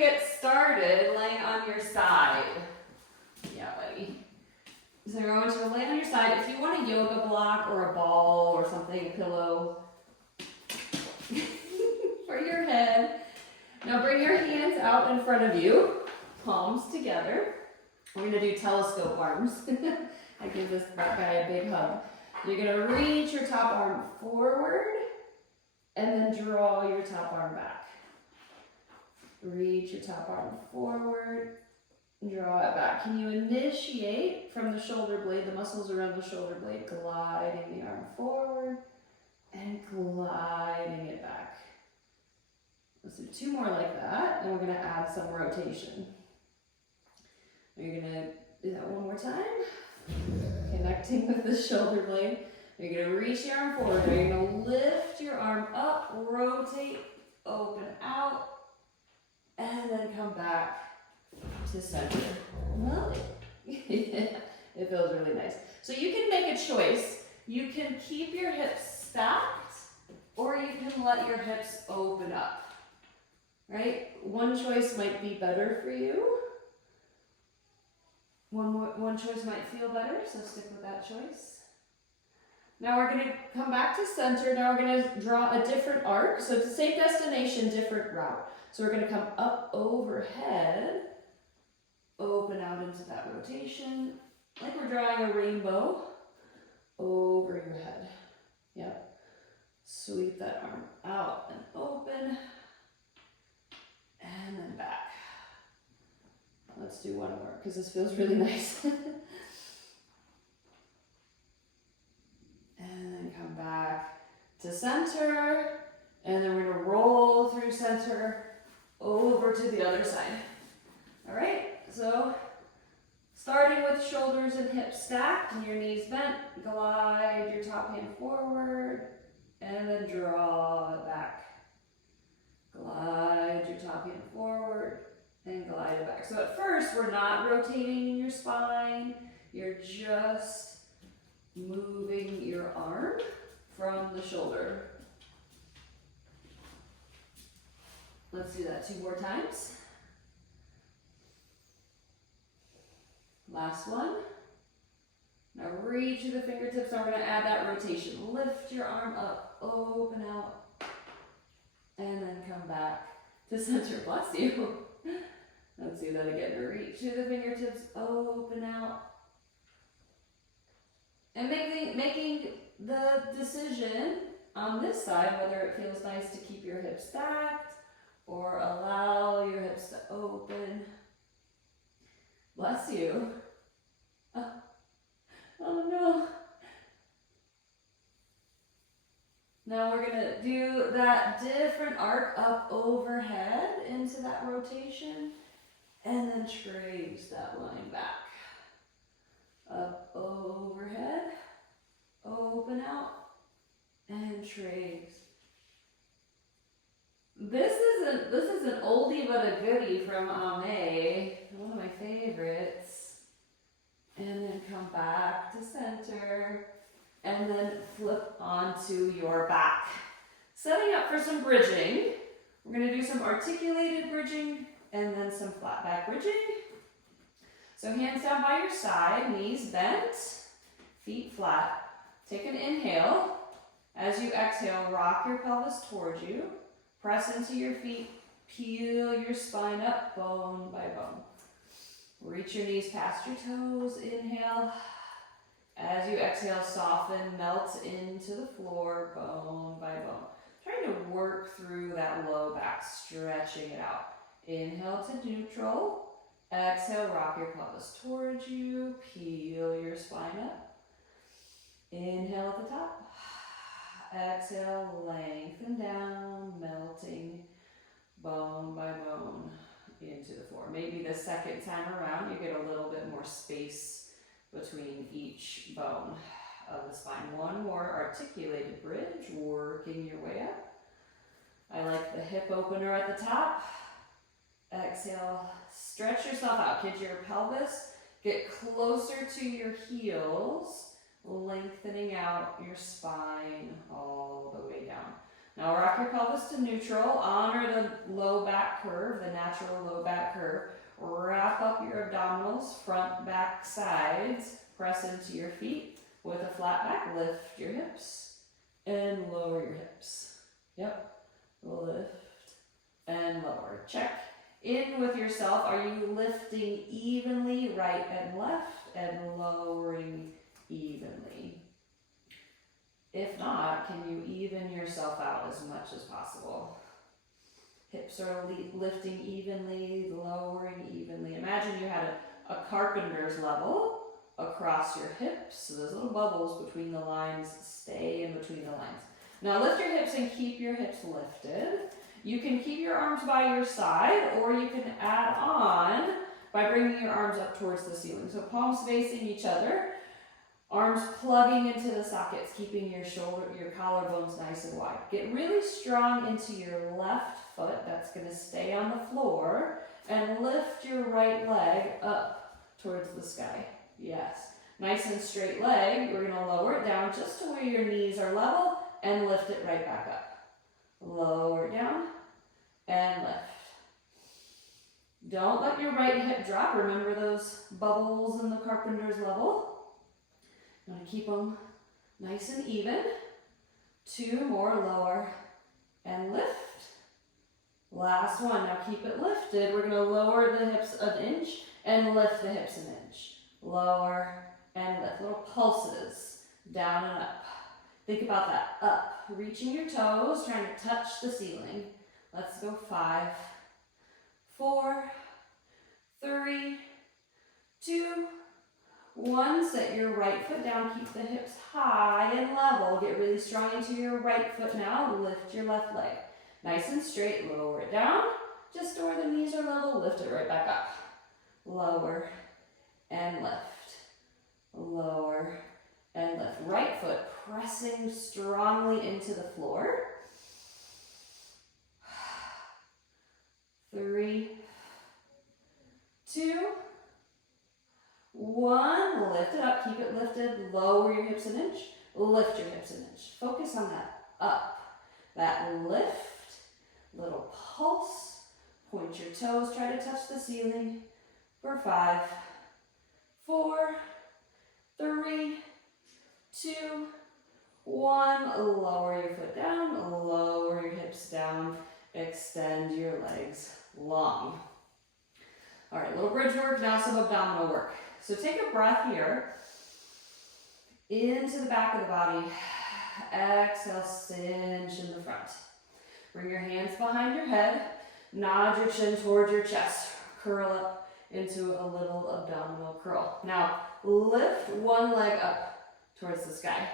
get started laying on your side. Yeah, buddy. So you're going to lay on your side. If you want a yoga block or a ball or something, a pillow for your head. Now bring your hands out in front of you, palms together. We're going to do telescope arms. I give that guy a big hug. You're going to reach your top arm forward and then draw your top arm back. Reach your top arm forward, draw it back. Can you initiate from the shoulder blade, the muscles around the shoulder blade, gliding the arm forward and gliding it back. Let's do 2 more like that, and we're going to add some rotation. You're going to do that one more time. Connecting with the shoulder blade. You're going to reach your arm forward. You're going to lift your arm up, rotate, open out, and then come back to center. Well, it feels really nice. So you can make a choice. You can keep your hips stacked, or you can let your hips open up. Right? One choice might be better for you. One choice might feel better, so stick with that choice. Now we're going to come back to center. Now we're going to draw a different arc. So it's the same destination, different route. So we're going to come up overhead, open out into that rotation, like we're drawing a rainbow over your head. Yep. Sweep that arm out and open, and then back. Let's do one more, because this feels really nice. And then come back to center, and then we're going to roll through center over to the other side. All right, so starting with shoulders and hips stacked and your knees bent, glide your top hand forward, and then draw it back. Glide your top hand forward, and glide it back. So at first, we're not rotating your spine. You're just moving your arm from the shoulder. Let's do that 2 more times. Last one. Now reach to the fingertips. Now we're going to add that rotation. Lift your arm up, open out, and then come back to center. Bless you. Let's do that again. Reach to the fingertips, open out. And making the decision on this side, whether it feels nice to keep your hips stacked or allow your hips to open. Bless you. Oh no. Now we're going to do that different arc up overhead into that rotation, and then trace that line back. Up overhead, open out, and trace. This is an oldie but a goodie from Ame, one of my favorites. And then come back to center, and then flip onto your back. Setting up for some bridging. We're going to do some articulated bridging and then some flat back bridging. So hands down by your side, knees bent, feet flat. Take an inhale. As you exhale, rock your pelvis towards you. Press into your feet, peel your spine up bone by bone. Reach your knees past your toes, inhale. As you exhale, soften, melt into the floor, bone by bone. Trying to work through that low back, stretching it out. Inhale to neutral. Exhale, rock your pelvis towards you, peel your spine up. Inhale at the top. Exhale, lengthen down, melting bone by bone into the floor. Maybe the second time around, you get a little bit more space between each bone of the spine. One more articulated bridge, working your way up. I like the hip opener at the top. Exhale, stretch yourself out. Get your pelvis, get closer to your heels, lengthening out your spine all the way down. Now rock your pelvis to neutral, honor the low back curve, the natural low back curve. Wrap up your abdominals, front, back, sides. Press into your feet with a flat back. Lift your hips and lower your hips. Yep. Lift and lower. Check in with yourself. Are you lifting evenly, right and left, and lowering evenly? If not, can you even yourself out as much as possible? Hips are lifting evenly, lowering evenly. Imagine you had a carpenter's level across your hips. So those little bubbles between the lines stay in between the lines. Now lift your hips and keep your hips lifted. You can keep your arms by your side, or you can add on by bringing your arms up towards the ceiling. So palms facing each other, arms plugging into the sockets, keeping your collarbones nice and wide. Get really strong into your left foot, that's going to stay on the floor, and lift your right leg up towards the sky. Yes. Nice and straight leg, we're going to lower it down just to where your knees are level and lift it right back up. Lower it down and lift. Don't let your right hip drop. Remember those bubbles in the carpenter's level? You want to keep them nice and even. 2 more, lower and lift. Last one, now keep it lifted. We're going to lower the hips an inch and lift the hips an inch. Lower and lift. Little pulses, down and up. Think about that, up. Reaching your toes, trying to touch the ceiling. Let's go 5, 4, 3, 2, 1. Set your right foot down. Keep the hips high and level. Get really strong into your right foot now. Lift your left leg. Nice and straight. Lower it down. Just to where the knees are level. Lift it right back up. Lower and lift. Lower and lift. Right foot pressing strongly into the floor. 3, 2, 1. Lift it up. Keep it lifted. Lower your hips an inch. Lift your hips an inch. Focus on that up. That lift. Little pulse. Point your toes. Try to touch the ceiling. For 5, 4, 3, 2, 1. Lower your foot down. Lower your hips down. Extend your legs long. All right, little bridge work, now some abdominal work. So take a breath here into the back of the body. Exhale, cinch in the front. Bring your hands behind your head. Nod your chin towards your chest. Curl up into a little abdominal curl. Now, lift one leg up towards the sky.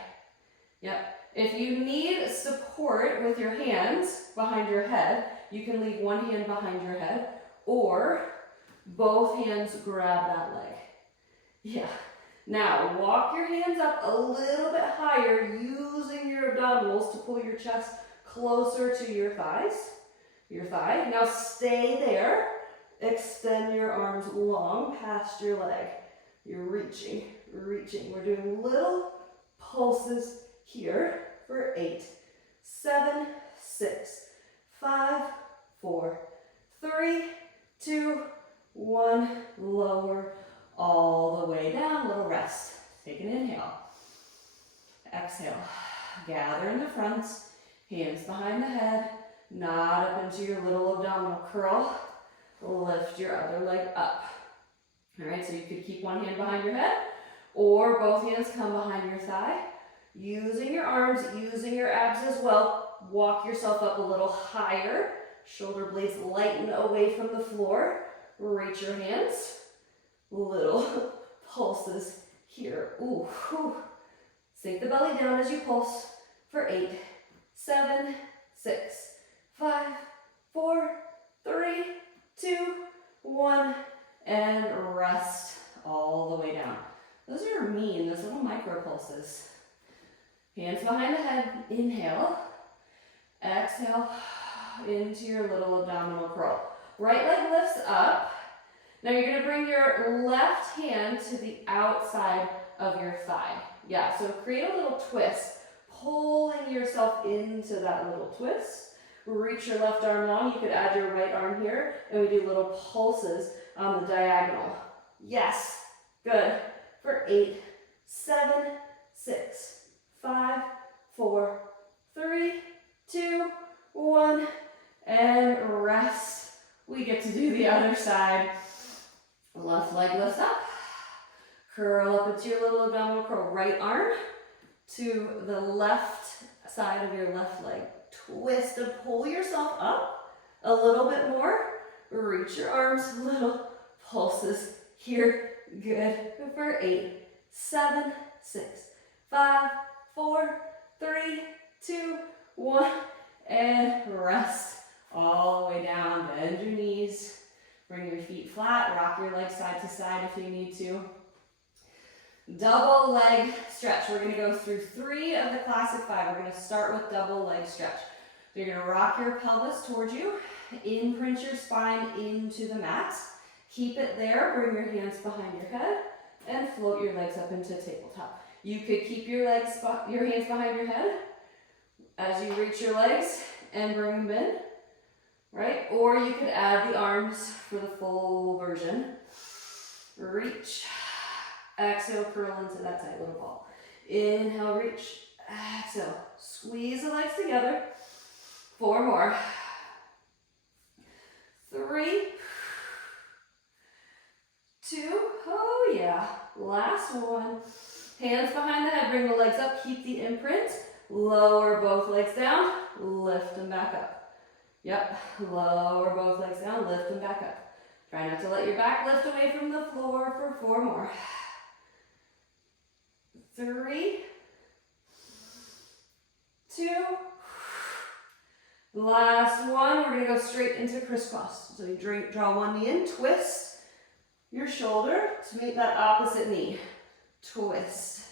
Yep. If you need support with your hands behind your head, you can leave one hand behind your head, or both hands grab that leg. Yeah. Now, walk your hands up a little bit higher, using your abdominals to pull your chest closer to your thighs. Your thigh. Now stay there. Extend your arms long past your leg. You're reaching, reaching. We're doing little pulses here for 8, 7, 6, 5, 4, 3, 2, 1. Lower all the way down. Little rest. Take an inhale. Exhale. Gather in the front. Hands behind the head. Nod up into your little abdominal curl. Lift your other leg up. All right, so you could keep one hand behind your head, or both hands come behind your thigh. Using your arms, using your abs as well. Walk yourself up a little higher. Shoulder blades lighten away from the floor. Reach your hands. Little pulses here. Ooh, whew. Sink the belly down as you pulse for 8, 7, 6, 5, 4, 3, 2, 1, and rest all the way down. Those are mean, those little micro pulses. Hands behind the head, inhale. Exhale into your little abdominal curl. Right leg lifts up. Now you're going to bring your left hand to the outside of your thigh. Yeah, so create a little twist. pulling yourself into that little twist. Reach your left arm long. You could add your right arm here, and we do little pulses on the diagonal. Yes, good. For 8, 7, 6, 5, 4, 3, 2, 1, and rest. We get to do the other side. Left leg lifts up. Curl up into your little abdominal curl. Right arm to the left side of your left leg. Twist and pull yourself up a little bit more. Reach your arms, little pulses here. Good. For 8, 7, 6, 5, 4, 3, 2, 1, and rest all the way down. Bend your knees. Bring your feet flat. Rock your legs side to side if you need to. Double leg stretch. We're going to go through 3 of the classic 5. We're going to start with double leg stretch. So you're going to rock your pelvis towards you, imprint your spine into the mat. Keep it there. Bring your hands behind your head and float your legs up into tabletop. You could keep your hands behind your head as you reach your legs and bring them in, right? Or you could add the arms for the full version. Reach. Exhale, curl into that tight little ball. Inhale, reach. Exhale, squeeze the legs together. 4 more. 3, 2, oh yeah. Last one. Hands behind the head, bring the legs up, keep the imprint. Lower both legs down, lift them back up. Yep, lower both legs down, lift them back up. Try not to let your back lift away from the floor for 4 more. 3, 2, last one. We're going to go straight into crisscross. So you draw one knee in, twist your shoulder to make that opposite knee. Twist,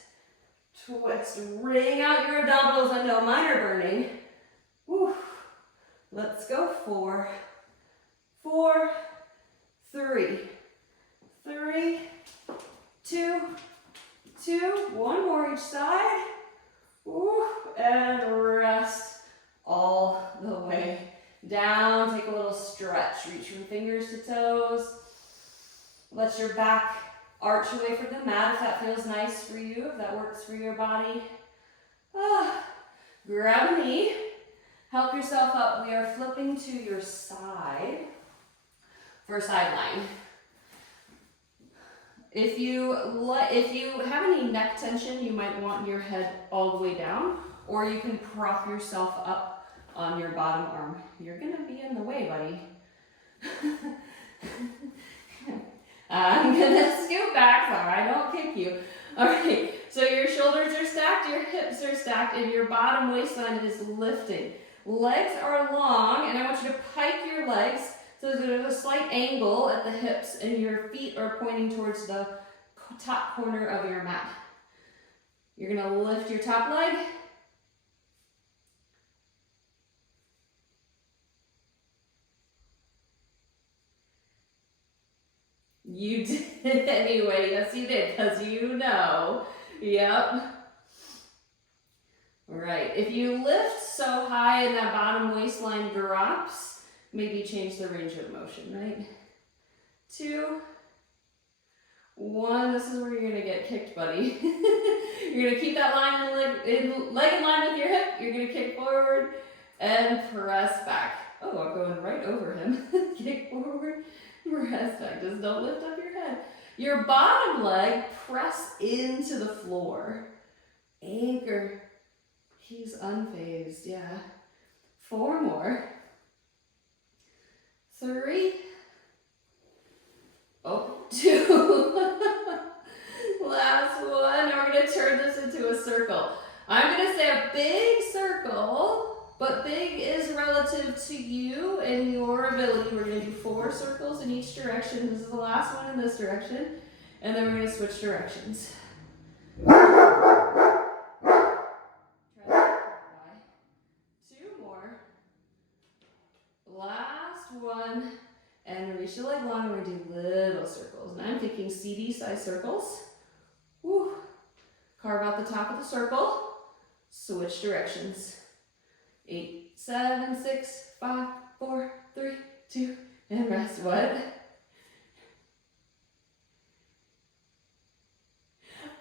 twist. Wring out your abdominals. I know mine are burning. Woo. Let's go. 4, 4, 3, 3, 2, 2, 1 more each side. Woo. And rest all the way down. Take a little stretch. Reach from fingers to toes. Let your back arch away from the mat if that feels nice for you, if that works for your body. Grab a knee. Help yourself up. We are flipping to your side for sideline. If you have any neck tension, you might want your head all the way down, or you can prop yourself up on your bottom arm. You're gonna be in the way, buddy. I'm gonna scoot back so I don't kick you. All right, so your shoulders are stacked, your hips are stacked, and your bottom waistline is lifting. Legs are long, and I want you to pike your legs so there's a slight angle at the hips, and your feet are pointing towards the top corner of your mat. You're gonna lift your top leg. You did anyway. Yes, you did, because you know. Yep. Right. If you lift so high and that bottom waistline drops, maybe change the range of motion, right? 2, 1. This is where you're going to get kicked, buddy. You're going to keep that leg in line with your hip. You're going to kick forward and press back. Oh, I'm going right over him. Kick forward. Press back. Just don't lift up your head. Your bottom leg, press into the floor. Anchor. He's unfazed. Yeah. 4 more. 3. 2. Last one. Now we're going to turn this into a circle. I'm going to say a big circle. But big is relative to you and your ability. We're going to do 4 circles in each direction. This is the last one in this direction. And then we're going to switch directions. Try that. 2 more. Last one. And reach the leg long. We're going to do little circles. And I'm thinking CD size circles. Woo. Carve out the top of the circle. Switch directions. 8, 7, 6, 5, 4, 3, 2, and rest. What?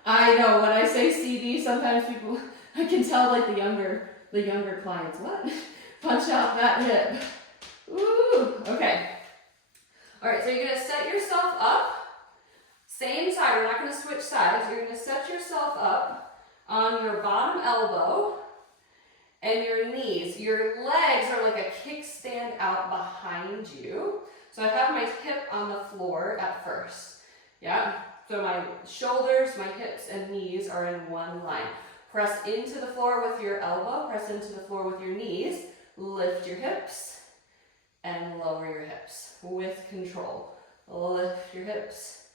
I know, when I say CD, sometimes people, I can tell like the younger clients, what? Punch out that hip. Ooh, okay. All right, so you're gonna set yourself up, same side, we're not gonna switch sides. You're gonna set yourself up on your bottom elbow and your knees. Your legs are like a kickstand out behind you. So I have my hip on the floor at first, yeah? So my shoulders, my hips, and knees are in one line. Press into the floor with your elbow, press into the floor with your knees, lift your hips, and lower your hips with control. Lift your hips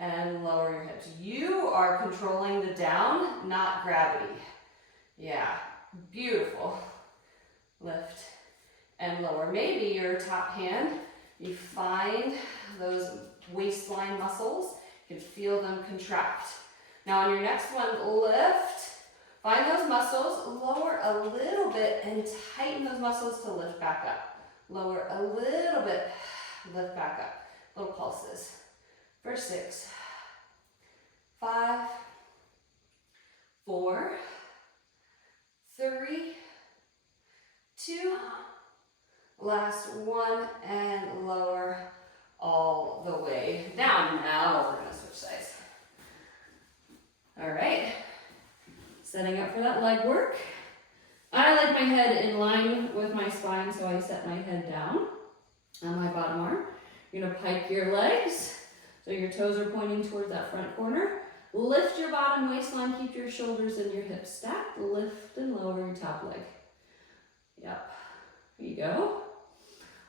and lower your hips. You are controlling the down, not gravity. Yeah, beautiful. Lift and lower. Maybe your top hand, you find those waistline muscles, you can feel them contract. Now on your next one, lift, find those muscles, lower a little bit and tighten those muscles to lift back up. Lower a little bit, lift back up. Little pulses. For 6, 5, 4, 3, 2, last one, and lower all the way down. Now we're gonna switch sides. All right, setting up for that leg work. I like my head in line with my spine, so I set my head down on my bottom arm. You're gonna pike your legs, so your toes are pointing towards that front corner. Lift your bottom waistline, keep your shoulders and your hips stacked. Lift and lower your top leg. Yep, here you go.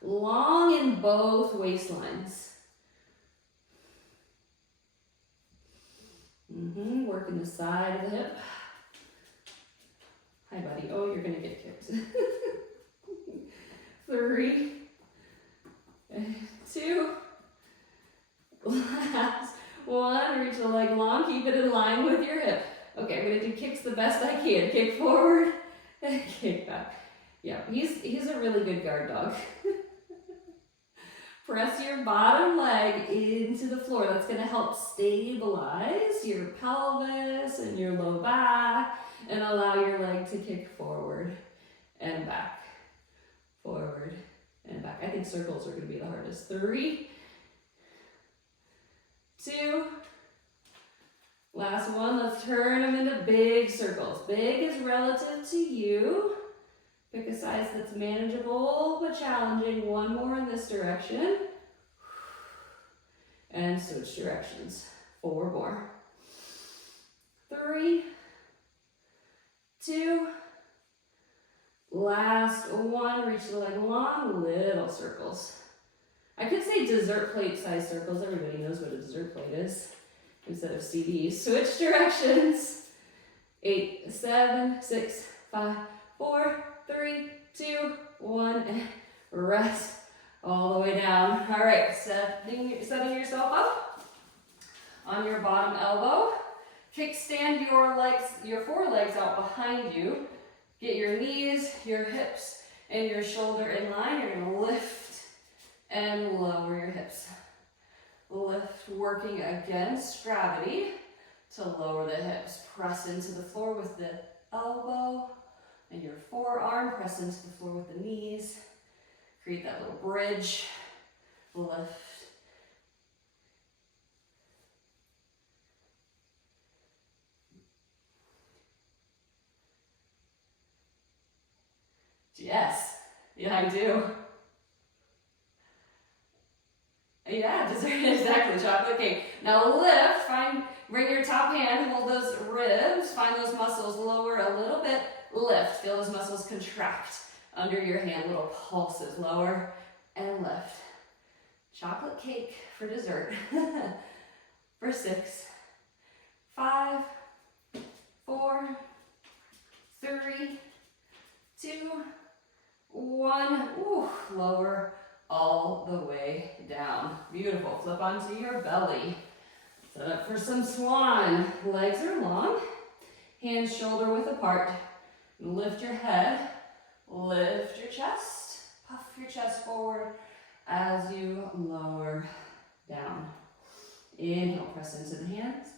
Long in both waistlines. Working the side of the hip. Hi, buddy. Oh, you're gonna get kicked. 3, 2, last one. Reach the leg long, keep it in line with your hip. Okay, I'm gonna do kicks the best I can. Kick forward and kick back. Yeah, he's a really good guard dog. Press your bottom leg into the floor. That's gonna help stabilize your pelvis and your low back and allow your leg to kick forward and back. Forward and back. I think circles are gonna be the hardest. 3, 2, last one. Let's turn them into big circles. Big is relative to you. Pick a size that's manageable but challenging. One more in this direction. And switch directions. 4 more. 3, 2, last one. Reach the leg long, little circles. I could say dessert plate size circles. Everybody knows what a dessert plate is instead of CDs. Switch directions. 8, 7, 6, 5, 4, 3, 2, 1, and rest all the way down. All right, setting yourself up on your bottom elbow. Kickstand your legs, your forelegs out behind you. Get your knees, your hips, and your shoulder in line. You're gonna lift and lower your hips. Lift, working against gravity to lower the hips. Press into the floor with the elbow and your forearm. Press into the floor with the knees. Create that little bridge. Lift. Yes. Yeah, I do. Yeah, dessert, exactly, chocolate cake. Now lift, bring your top hand, hold those ribs, find those muscles, lower a little bit, lift, feel those muscles contract under your hand, little pulses, lower and lift. Chocolate cake for dessert. For 6, 5, 4, 3, 2, 1. Ooh, lower all the way down. Beautiful. Flip onto your belly. Set up for some swan. Legs are long. Hands shoulder width apart. Lift your head, lift your chest, puff your chest forward as you lower down. Inhale, press into the hands.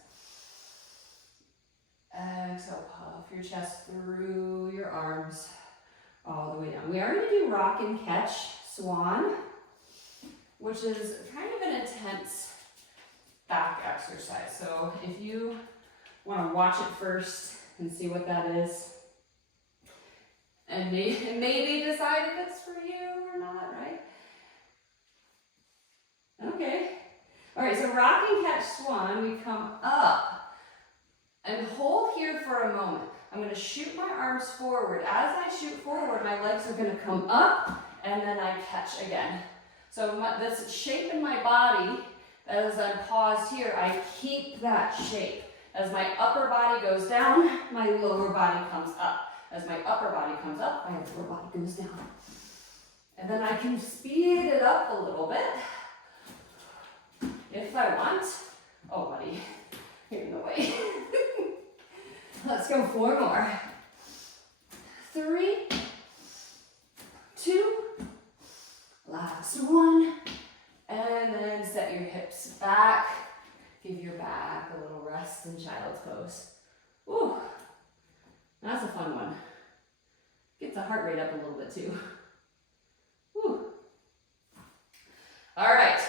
Exhale, puff your chest through your arms all the way down. We are going to do rock and catch Swan, which is kind of an intense back exercise. So if you want to watch it first and see what that is, and maybe decide if it's for you or not, right? Okay. All right, so rock and catch Swan, we come up and hold here for a moment. I'm going to shoot my arms forward. As I shoot forward, my legs are going to come up and then I catch again. So this shape in my body, as I'm paused here, I keep that shape. As my upper body goes down, my lower body comes up. As my upper body comes up, my lower body goes down. And then I can speed it up a little bit if I want. Oh, buddy, you're in the way. Let's go 4 more. 3, 2, last 1. And then set your hips back. Give your back a little rest in child's pose. Ooh, that's a fun one. Gets the heart rate up a little bit too. Woo. All right.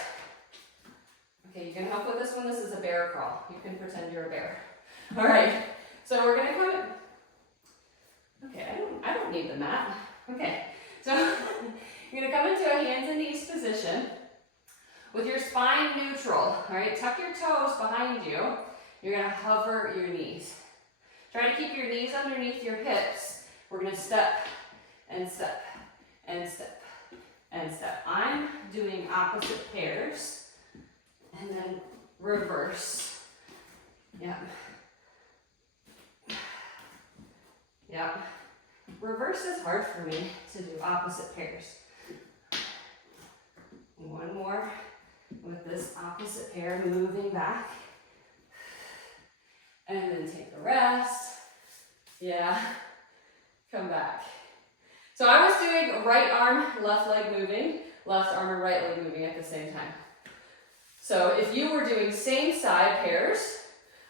Okay, you can help with this one. This is a bear crawl. You can pretend you're a bear. All right. So we're gonna come. Okay, I don't need the mat. Okay. So you're gonna come into a hands and knees position with your spine neutral. All right. Tuck your toes behind you. You're gonna hover your knees. Try to keep your knees underneath your hips. We're gonna step and step and step and step. I'm doing opposite pairs and then reverse. Yep. Yep. Reverse is hard for me to do opposite pairs. One more with this opposite pair, moving back. And then take a rest. Yeah. Come back. So I was doing right arm, left leg moving, left arm and right leg moving at the same time. So if you were doing same side pairs,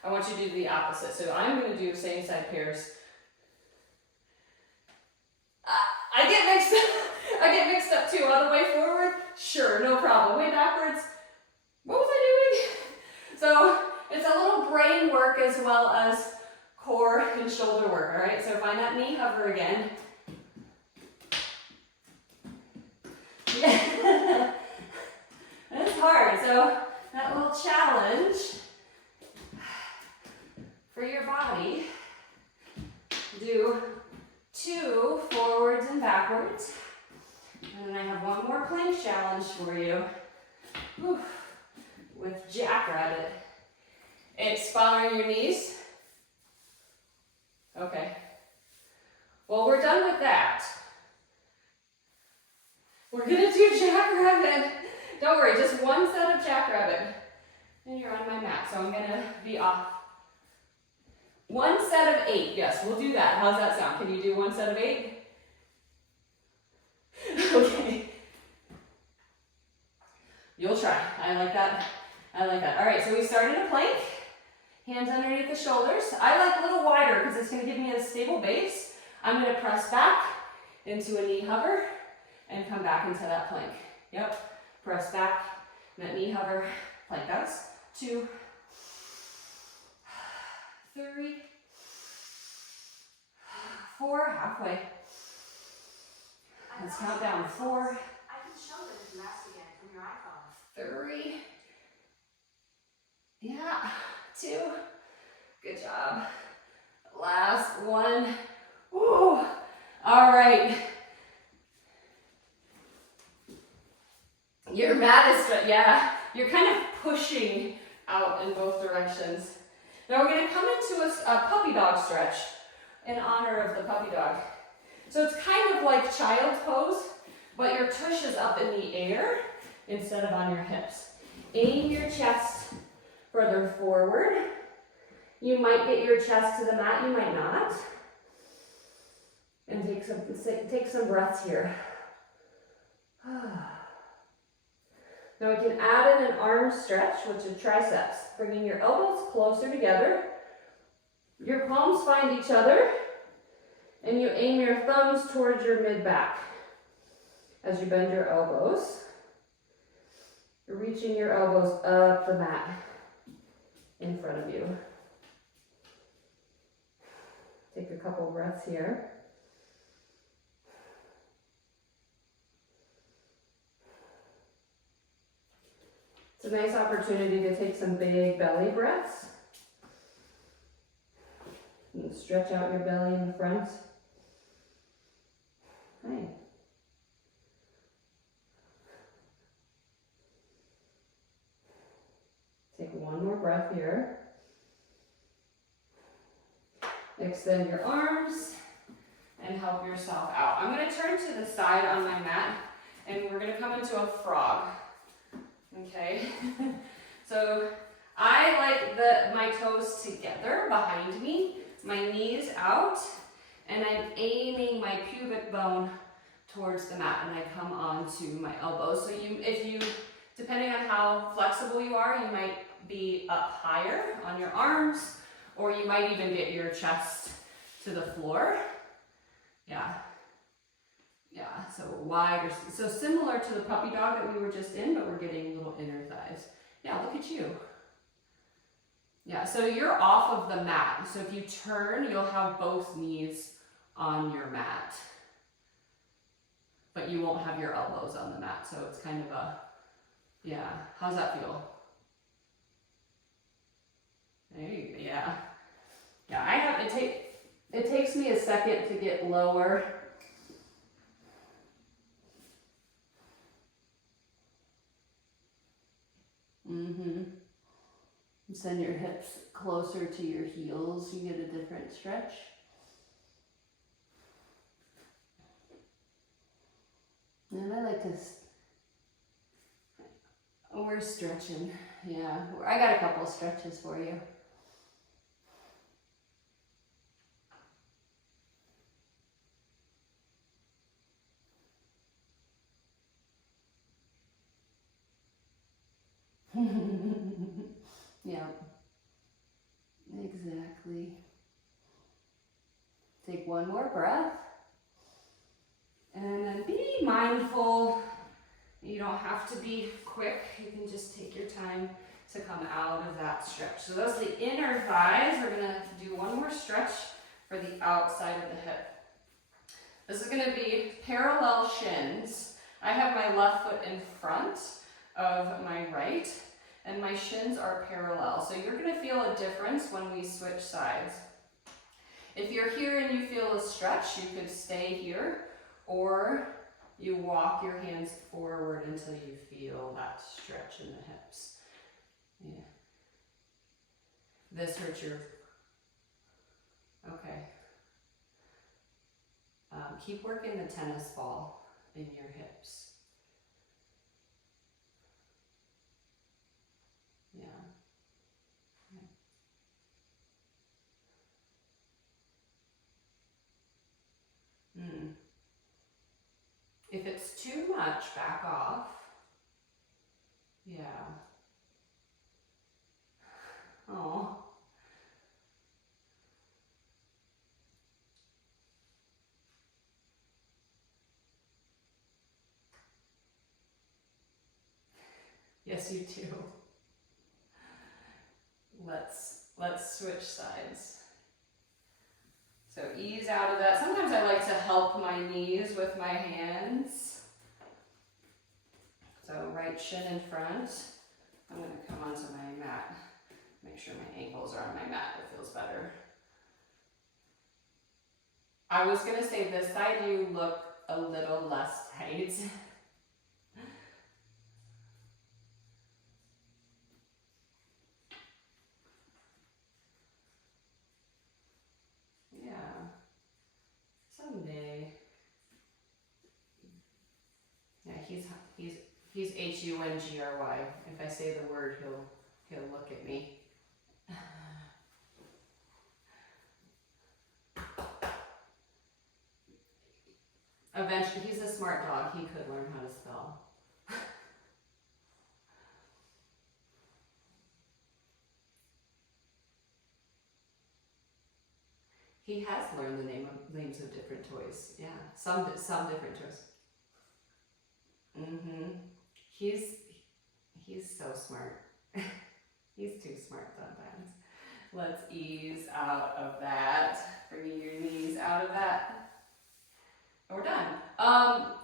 I want you to do the opposite. So I'm going to do same side pairs. I get mixed up too. On the way forward, sure, no problem. Way backwards, what was I doing? So it's a little brain work as well as core and shoulder work, all right? So find that knee hover again. Yeah. It's hard, so that little challenge for your body, do 2 forwards and backwards. And then I have one more plank challenge for you. Whew. With jackrabbit. It's following your knees. Okay. Well, we're done with that. We're gonna do jackrabbit. Don't worry, just one set of jackrabbit. And you're on my mat, so I'm gonna be off. 1 set of 8, yes, we'll do that. How's that sound? Can you do 1 set of 8? Okay. You'll try. I like that. I like that. All right, so we started a plank. Hands underneath the shoulders. I like a little wider because it's going to give me a stable base. I'm going to press back into a knee hover and come back into that plank. Yep. Press back, that knee hover, plank goes. 2, 3, 4, halfway. Let's count down. 4. I can show them if you ask again from your iPhone. 3. Yeah. 2. Good job. Last 1. Woo. All right. Your mat is, yeah, you're kind of pushing out in both directions. Now we're going to come into a puppy dog stretch in honor of the puppy dog. So it's kind of like child's pose, but your tush is up in the air instead of on your hips. Aim your chest further forward. You might get your chest to the mat, you might not. And take some breaths here. Now we can add in an arm stretch, which is triceps, bringing your elbows closer together. Your palms find each other, and you aim your thumbs towards your mid-back. As you bend your elbows, you're reaching your elbows up the mat in front of you. Take a couple breaths here. It's a nice opportunity to take some big belly breaths. And stretch out your belly in the front. Hey. Take one more breath here. Extend your arms and help yourself out. I'm going to turn to the side on my mat and we're going to come into a frog. Okay? So I like my toes together behind me, my knees out, and I'm aiming my pubic bone towards the mat and I come onto my elbows. So depending on how flexible you are, you might be up higher on your arms, or you might even get your chest to the floor. Yeah. Yeah, so wider. So similar to the puppy dog that we were just in, but we're getting little inner thighs. Yeah, look at you. Yeah, so you're off of the mat. So if you turn, you'll have both knees on your mat. But you won't have your elbows on the mat. So it's kind of a, yeah. How's that feel? There you go. Yeah. Yeah, it takes me a second to get lower. Send your hips closer to your heels. You get a different stretch. And I like to, we're stretching. Yeah, I got a couple stretches for you. Yeah, exactly. Take one more breath. And then be mindful. You don't have to be quick. You can just take your time to come out of that stretch. So that's the inner thighs. We're going to do one more stretch for the outside of the hip. This is going to be parallel shins. I have my left foot in front of my right, and my shins are parallel. So you're going to feel a difference when we switch sides. If you're here and you feel a stretch, you could stay here, or you walk your hands forward until you feel that stretch in the hips. Yeah. This hurts your, okay. Keep working the tennis ball in your hips. Yeah. If it's too much, back off. Yeah. Oh. Yes, you do. Let's switch sides. So ease out of that. Sometimes I like to help my knees with my hands. So right shin in front. I'm going to come onto my mat. Make sure my ankles are on my mat. It feels better. I was going to say this side you look a little less tight. Someday. Yeah, he's H-U-N-G-R-Y. If I say the word, he'll look at me. Eventually, he's a smart dog. He could learn how to spell. He has learned the names of different toys. Yeah, some different toys. He's so smart. He's too smart sometimes. Let's ease out of that. Bringing your knees out of that. And we're done. Oh,